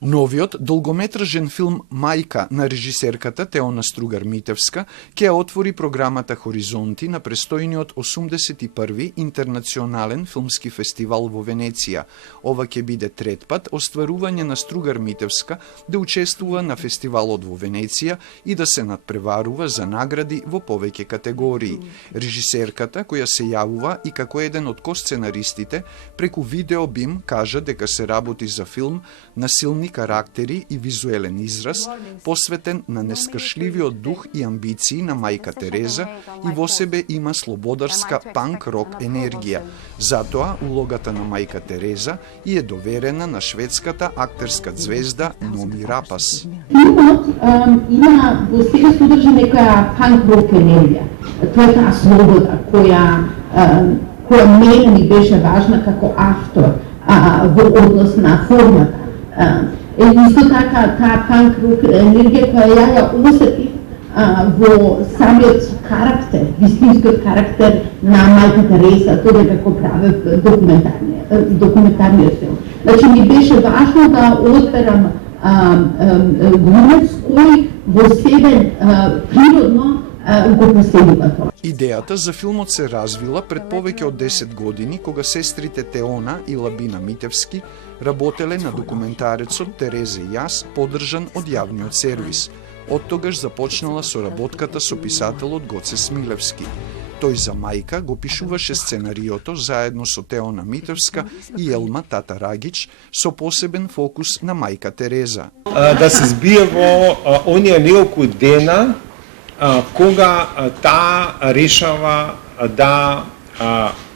Новиот долгометражен филм Мајка на режисерката Теона Стругар-Митевска ќе отвори програмата Хоризонти на престојниот 81-ви интернационален филмски фестивал во Венеција. Ова ќе биде трет пат остварување на Стругар-Митевска да учествува на фестивалот во Венеција и да се надпреварува за награди во повеќе категории. Режисерката, која се јавува и како еден од косценаристите, преку видеобим кажа дека се работи за филм на силни карактери и визуелен израз, посветен на нескршливиот дух и амбиции на мајка Тереза и во себе има слободарска панк-рок енергија. Затоа улогата на мајка Тереза и е доверена на шведската актерска звезда Номи Рапас. Филмот има во себе содржи некоја панк-рок енергија. Тоа е таа слобода која мене ми беше важна како автор во однос на формата. Исто така таа панк-рок енергија која ја осетив во самиот карактер, вистинскиот карактер на мајка Тереза, тоа како правев документарниот филм. Значи ми беше важно да одберам глумец кој во себе природно го поседува тоа. Идејата за филмот се развила пред повеќе од 10 години, кога сестрите Теона и Лабина Митевски работеле на документарецот Тереза и јас, поддржан од јавниот сервис. Од тогаш започнала соработката со писателот Гоце Смилевски. Тој за мајка го пишуваше сценариото заедно со Теона Митевска и Елма Тата Рагич, со посебен фокус на мајка Тереза. Да се збие во оние неколку дена кога таа решава да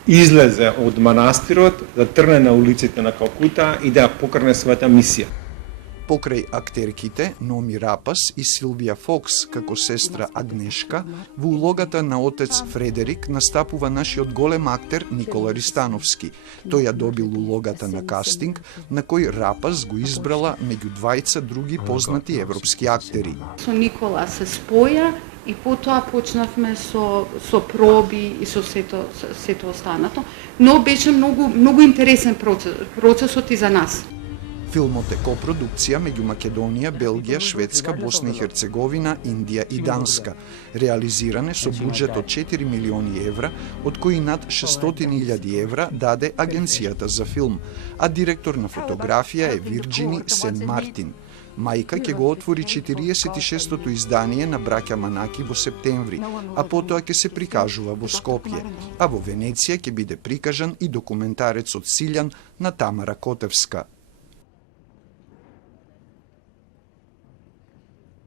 излезе од манастирот, да трне на улиците на Калкута и да покрне својата мисија. Покрај актерките Номи Рапас и Силвија Фокс како сестра Агнешка, во улогата на отец Фредерик настапува нашиот голем актер Никола Ристановски. Тој ја добил улогата на кастинг, на кој Рапас го избрала меѓу двајца други познати европски актери. Со Никола се споја и потоа почнавме со проби и со сето останато, но беше многу интересен процесот и за нас. Филмот е копродукција меѓу Македонија, Белгија, Шведска, Босна и Херцеговина, Индија и Данска. Реализиран е со буџет од 4 милиони евра, од кои над 600.000 евра даде Агенцијата за филм, а директор на фотографија е Вирџини Сен Мартин. Мајка ќе го отвори 46-тото издание на браќа Манаки во септември, а потоа ќе се прикажува во Скопје, а во Венеција ќе биде прикажан и документарецот Силјан на Тамара Котевска.